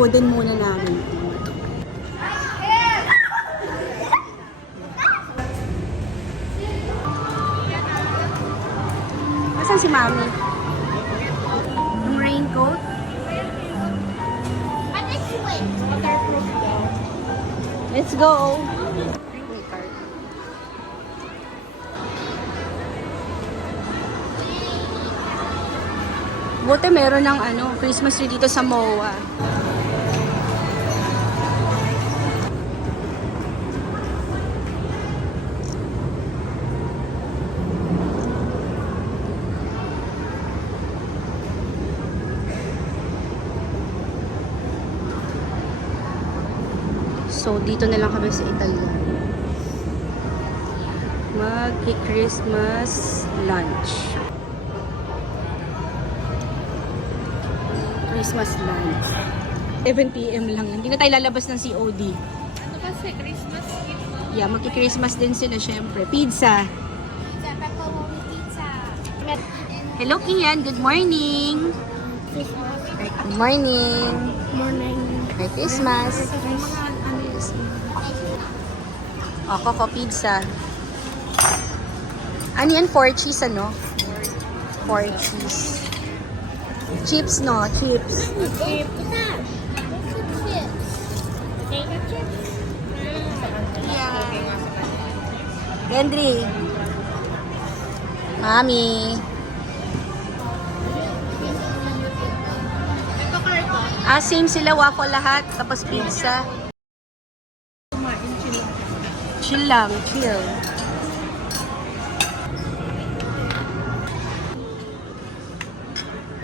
Papagodin muna namin. Nasaan si Mami? Yung raincoat? Let's go! Buti meron ng Christmas tree dito sa MOA. So, dito na lang kami sa Italia. Mag-Christmas lunch. Christmas lunch. 7 PM lang. Hindi na tayo lalabas ng COD. Ano kasi, Christmas gift mo? Yeah, magki-Christmas din sila syempre. Pizza. Pizza, pepperoni pizza. Hello, Kian. Good morning. Christmas. Good morning. Morning. Merry Christmas. O, Coco Pizza. Ano yan? 4 cheese, ano? 4 cheese. Chips, no? Chips. Chips. Chips. Potato chips. Yeah. Gendry. Mami. Same sila. Waffle lahat. Tapos pizza. Chill lang. Chill.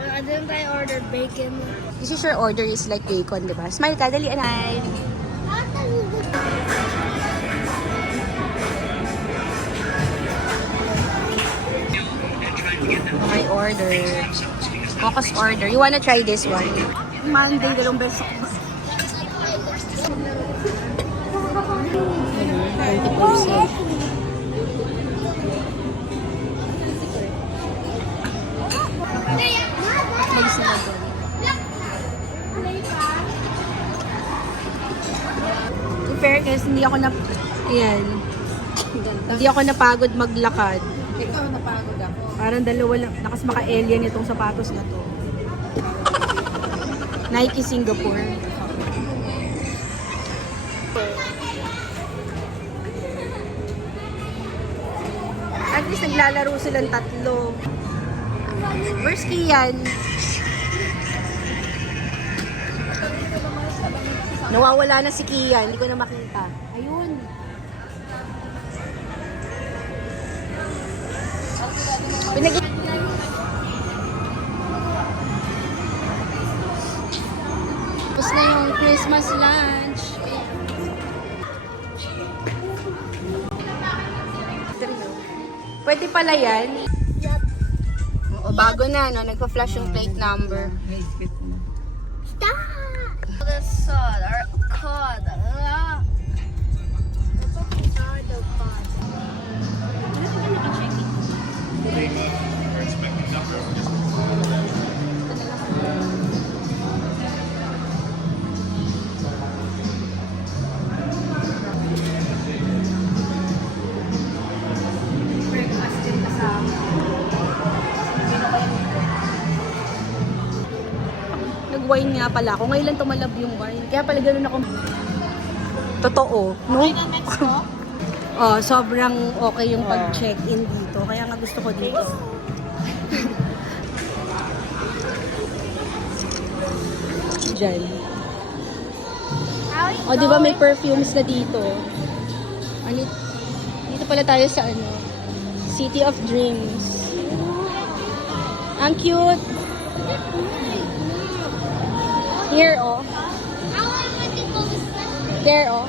I didn't order bacon. This is your order is like bacon, diba? Smile ka. Dali, anay. My order. Coco's order. You wanna try this one? Monday, dalawang beses ako. 20%. May sila doon. In fairness, hindi ako na... Ayan. Hindi ako napagod maglakad. Ikaw napagod ako. Parang dalawa lang. Nakas maka-alien itong sapatos na to. Nike Singapore. At least naglalaro silang tatlo. Where's Kian? Nawawala na si Kian. Hindi ko na makita. Ayun. Tapos na yung Christmas lunch. Pwede pala yan. O, bago na, no? Nagpa-flash yung plate number. Stop! The sun, our cod. Nag-wine nga pala ako. Ngayon lang tumalab yung wine. Kaya pala ganun ako. Totoo, no? Okay na next ko? Oh, sobrang okay yung pag-check-in dito. Kaya nga gusto ko dito. Diyan. O, di ba may perfumes na dito? Ano, dito pala tayo sa City of Dreams. Ang cute. Here, oh. There, oh.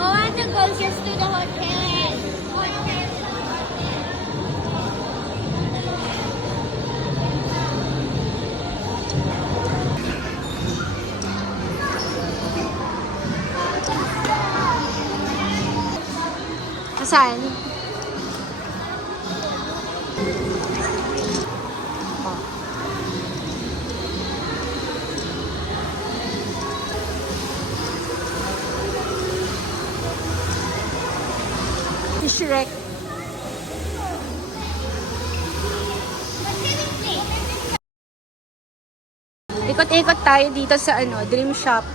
I want to go just to the hotel. Saan? Oh. Shrek. Ikot-ikot tayo dito sa Dream Shop.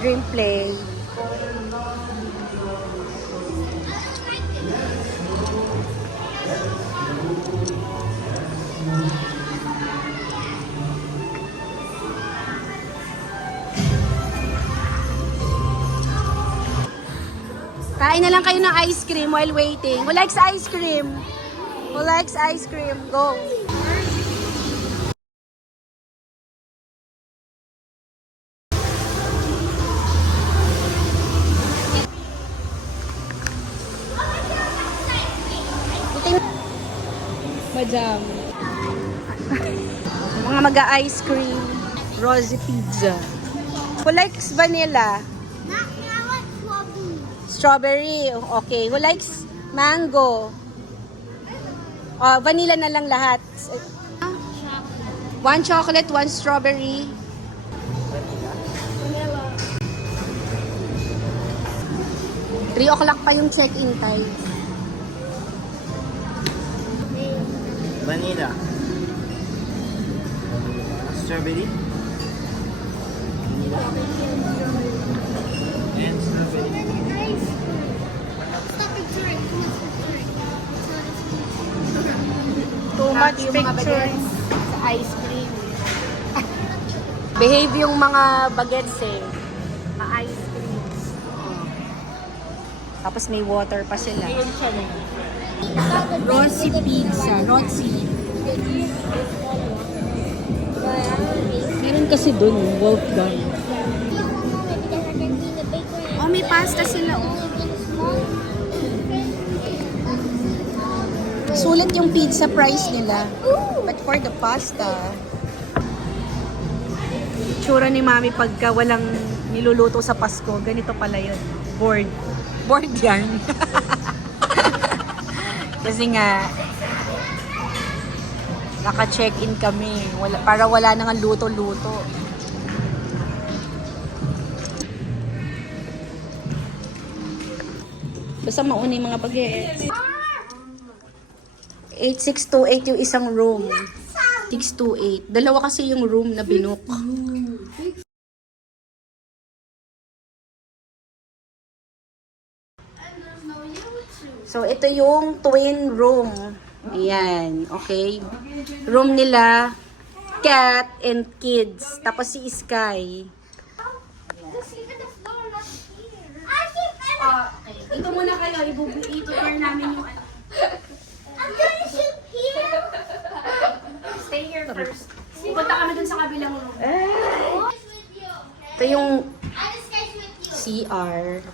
Dream Play. Kain na lang kayo ng ice cream while waiting. Who likes ice cream? Who likes ice cream? Go! Madam. Mga maga-ice cream. Rosy Pizza. Who likes vanilla? Strawberry. Okay. Who likes mango? Vanilla na lang lahat. One chocolate, one strawberry. 3 o'clock pa yung check-in time. Vanilla. Strawberry. Vanilla. And strawberry. Too much pictures sa ice cream. Behave yung mga bagets eh. Pa-ice cream. Tapos may water pa sila. Rosy Pizza. Rosy. Meron kasi dun, Wolfgang. Oh, may pasta sila oh. Sulit yung pizza price nila. But for the pasta, tsura ni Mami pagka walang niluluto sa Pasko, ganito pala yun. Bored. Bored yan. Kasi nga, naka-check-in kami. Para wala nang luto-luto. Basta mauna yung mga bagets. 8628 yung isang room. 628. Dalawa kasi yung room na binook. So, ito yung twin room. Ayan. Okay. Room nila, cat and kids. Tapos si Sky. Okay. Ito muna kayo. I-tour namin yung I'm gonna shoot here. Stay here first. Pupunta kami dun sa kabilang room. With you. Ito yung I discuss with you. CR.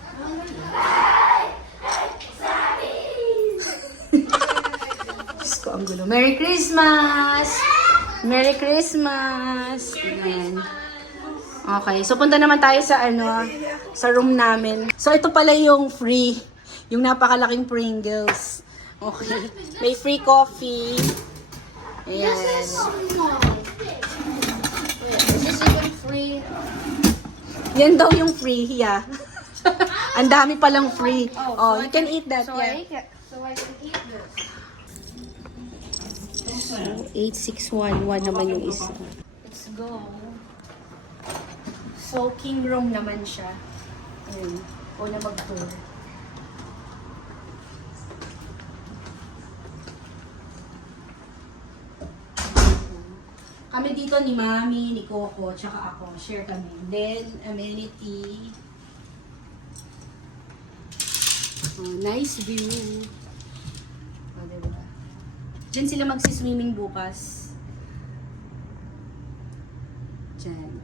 Diyos ko, ang gulo. Merry Christmas! Merry Christmas! Ayan. Okay, so punta naman tayo sa sa room namin. So ito pala yung free, yung napakalaking Pringles. Okay, may free coffee. Ayan. Is this even free? Yan daw yung free, yeah. Ang dami palang free. Oh, you can eat that, yeah. So I can eat this. So, 8611 naman yung isa. Let's go. So, king room naman siya. Ayun. Una mag-tour. Kami dito ni Mami, ni Coco, tsaka ako. Share kami. Then, amenity. Oh, nice view. Oh, diba? Diyan sila magsiswimming bukas. Diyan.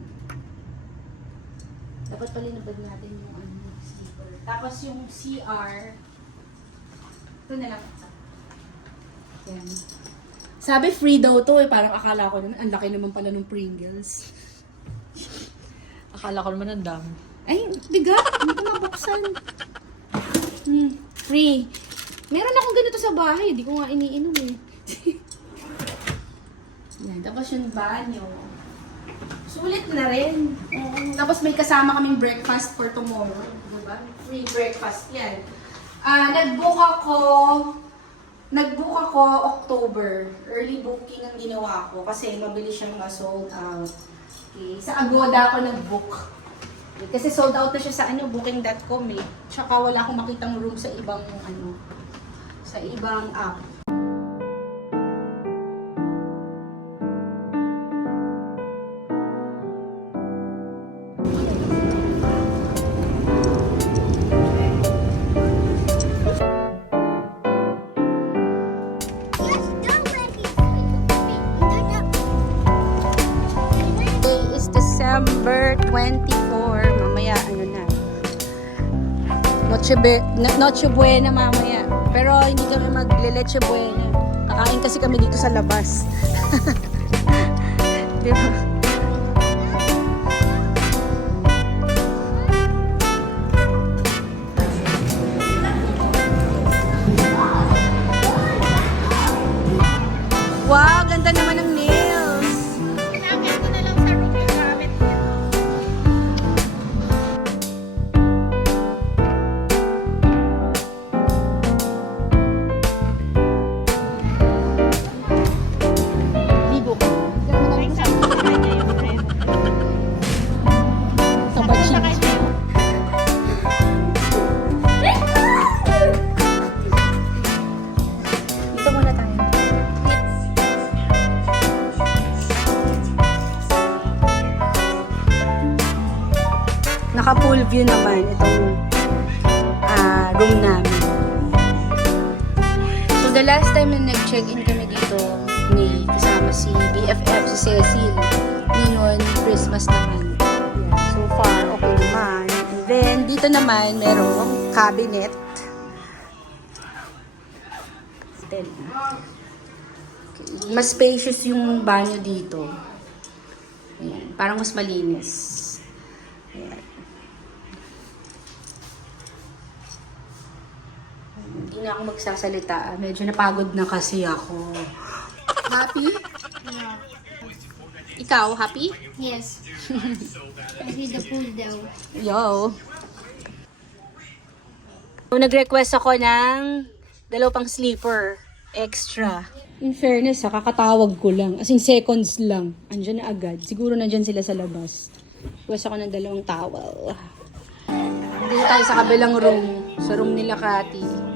Dapat pala nabad natin yung sleeper. Tapos yung CR. Ito na lang. Yan. Sabi free daw to eh. Parang akala ko naman, ang laki naman pala ng Pringles. Akala ko naman ang dami. Ay, bigat. Hindi ko mabuksan. Free. Meron akong ganito sa bahay. Hindi ko nga iniinom eh. Yan. Tapos yung banyo. Sulit na rin. Tapos may kasama kaming breakfast for tomorrow. Diba? Free breakfast yan. Nag-book ako October. Early booking ang ginawa ko kasi mabilis siyang ma-sold out. Okay. Sa Agoda ako nag-book. Kasi sold out na siya sa booking.com eh. Tsaka wala akong makitang room sa ibang sa ibang app. Today is December 24. Mamaya na. Noche Buena mamaya. Pero hindi kami magle-leche buena. Kakain kasi kami dito sa labas. Diba? Wow, ganda naman ng nails. Ilagay ko na lang sa room yung gamit niya. Ligo ko. Sa baching. Dito muna tayo. Naka-full view naman itong room namin. So the last time na nag-check-in kami dito, may kasama si BFF, si Cecil. Ngayon, Christmas naman. Yeah, so far, okay naman. And then, dito naman, merong cabinet. Then, okay. Mas spacious yung banyo dito. Ayan, parang mas malinis. Ayan. Hindi na ako magsasalita. Medyo napagod na kasi ako. Happy? Yeah. Ikaw, happy? Yes. I see the pool daw. Yo. So, nag-request ako ng dalawang sleeper. Extra. In fairness, kakatawag ko lang. As in, seconds lang. Andyan na agad. Siguro nandyan sila sa labas. Request ako ng 2 towel. Dito tayo sa kabilang room. Sa room nila Kati.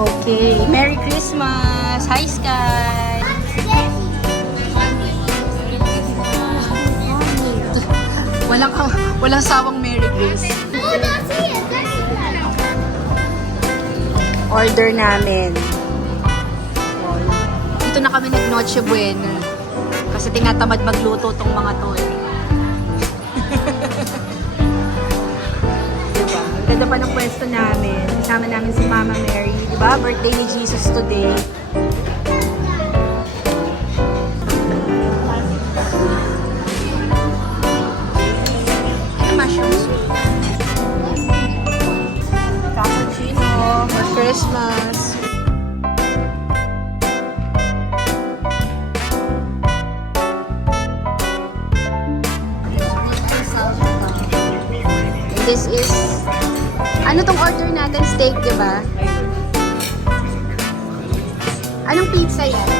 Okay. Merry Christmas! Hi, Sky! Walang sawang Merry Grace. Order namin. Dito na kami nag-Noche Buena. Kasi tinatamad magluto tong mga to eh. Diba? Ang ganda pa ng pwesto namin. Kasama namin si Mama Mary. Diba? Birthday ni Jesus today. Mushroom soup. Cappuccino for Christmas. And this is, ano tong order natin? Steak, diba? Anong pizza yan?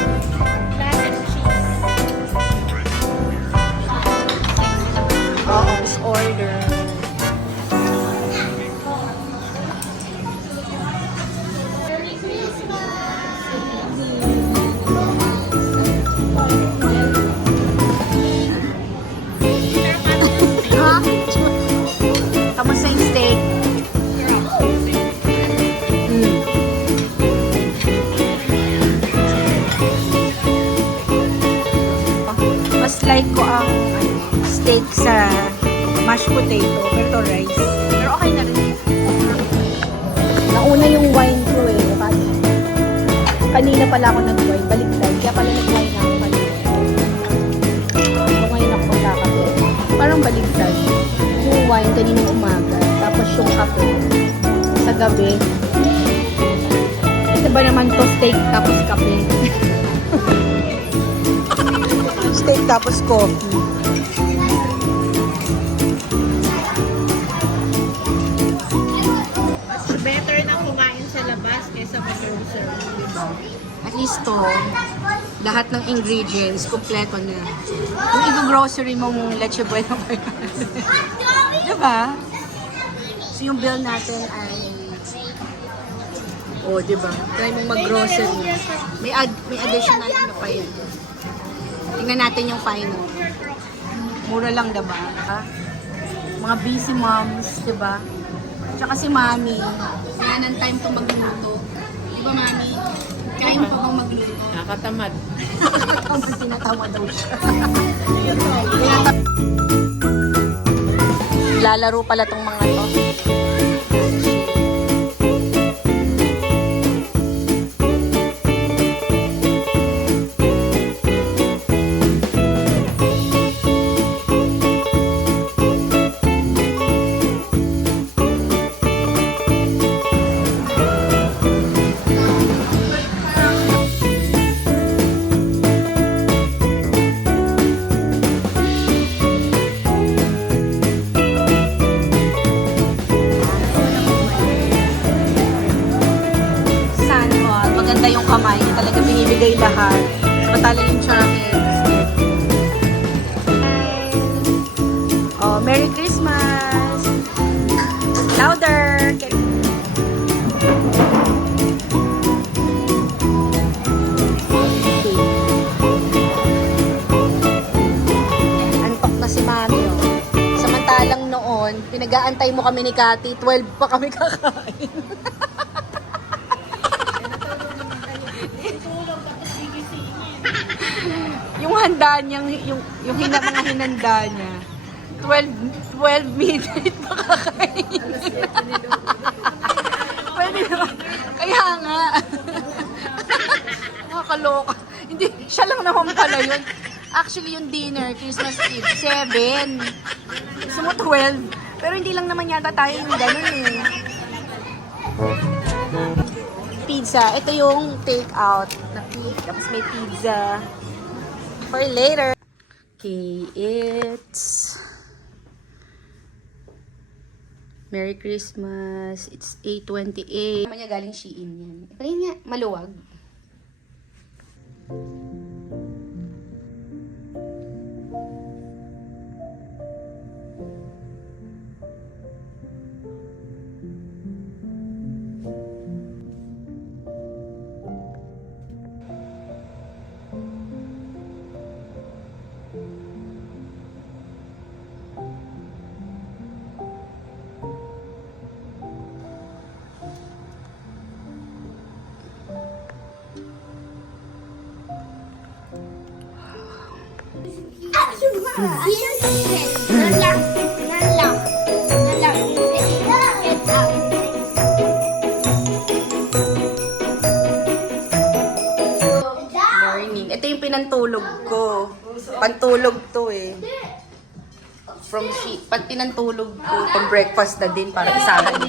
Oo, let's order. Ha? Kamusta yung steak? Mas like ko ang steak sa mashed potato, pero rice. Pero okay na rin. pala ako nag-wine, baliktad. Kaya pala nag-wine ako kanina. So ngayon ako magkakape. Parang baliktad. Yung wine kaninang umaga, tapos yung kape sa gabi. Ito ba naman to, steak tapos kape? Steak tapos coffee. Better na kumain sa labas kaysa mag-grocery. At least to, lahat ng ingredients, kompleto na. Yung i-grocery mo mong leche buena pa yun. Diba? So yung bill natin ay... Oh, diba? Try mong mag-grocery. May additional ano pa yun. Tingnan natin yung final. Mura lang, diba? Ha? Mga busy moms, diba? Tsaka si Mami, wala ng time itong magluto. Di ba, Mami? Kain pa bang magluto? Nakatamad. Nakakatamad, tinatawa daw siya. Lalaro pala tong mga to. Maganda yung kamay, hindi talaga binibigay lahat. Samantala yung channels. Oh, Merry Christmas! Louder! Antok na si Mami, oh. Samantalang noon, pinag-aantay mo kami ni Cathy, 12 pa kami kakain. Yung handa niyang, yung mga hinanda niya. 12 midnight pa kakain. Pwede naman. Kaya nga. Nakakaloka. Hindi, siya lang naman pala yun. Actually, yung dinner, Christmas Eve, 7. Gusto mo 12. Pero hindi lang naman yata tayo yung ganun eh. Pizza. Ito yung take-out na pizza. Tapos may pizza. For later. Okay, it's Merry Christmas. It's 8:28. Naman niya galing Shein yan. Pagin nga, maluwag. Morning. Ito yung pinantulog ko. Pantulog to eh. From pag pinantulog ko, pang breakfast na din para sa akin.